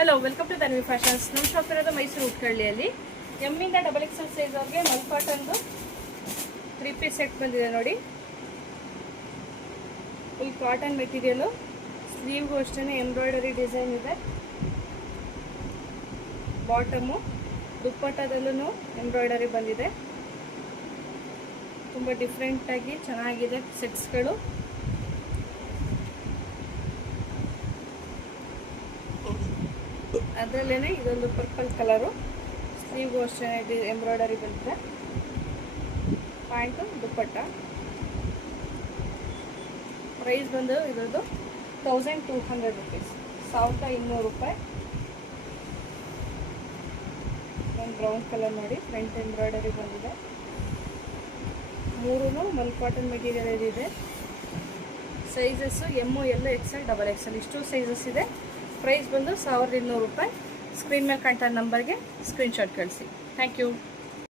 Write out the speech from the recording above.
Hello, welcome to Tanvi fashions. ನಮ್ಮ shop ಇರೋದು ಮೈಸೂರು ಉಟ್ಕಳ್ಳಿಯಲ್ಲಿ. ಎಮ್ಮಿಂದ XXL ಸೈಜ್ ಅವ್ರಿಗೆ ಮಲ್ಕಾಟನ್ದು 3 ಪೀಸ್ ಸೆಟ್ ಬಂದಿದೆ ನೋಡಿ. ಫುಲ್ ಕಾಟನ್ ಮೆಟೀರಿಯಲು, ಸ್ಲೀವ್ಗೂ ಅಷ್ಟೇ ಎಂಬ್ರಾಯ್ಡರಿ ಡಿಸೈನ್ ಇದೆ. ಬಾಟಮು ದುಪ್ಪಟ್ಟದಲ್ಲೂ ಎಂಬ್ರಾಯ್ಡರಿ ಬಂದಿದೆ. ತುಂಬ ಡಿಫ್ರೆಂಟಾಗಿ ಚೆನ್ನಾಗಿದೆ ಸೆಟ್ಸ್ಗಳು. ಅದರಲ್ಲೇ ಇದೊಂದು ಪರ್ಪಲ್ ಕಲರು, ಸ್ಲೀವ್ಗೂ ಅಷ್ಟೇ ಎಂಬ್ರಾಯ್ಡರಿ ಬಂದಿದೆ. ಪ್ಯಾಂಟು ದುಪ್ಪಟ್ಟ. ಪ್ರೈಸ್ ಬಂದು ಇದರದ್ದು 1200 ರುಪೀಸ್, 1200 ರೂಪಾಯಿ. ಒಂದು ಬ್ರೌನ್ ಕಲರ್ ನೋಡಿ, ಫ್ರಂಟ್ ಎಂಬ್ರಾಯ್ಡರಿ ಬಂದಿದೆ. ಮೂರೂ ಮಲ್ ಕಾಟನ್ ಮೆಟೀರಿಯಲ್ ಇದೆ. Sizes M, L, XL, XXL ಇಷ್ಟು ಸೈಜಸ್ ಇದೆ. ಪ್ರೈಸ್ ಬಂದು 1200 ರೂಪಾಯಿ. ಸ್ಕ್ರೀನ್ ಮೇಲೆ ಕಾಣ್ತಾ ನಂಬರ್ಗೆ ಸ್ಕ್ರೀನ್ಶಾಟ್ ಕಳಿಸಿ. Thank you.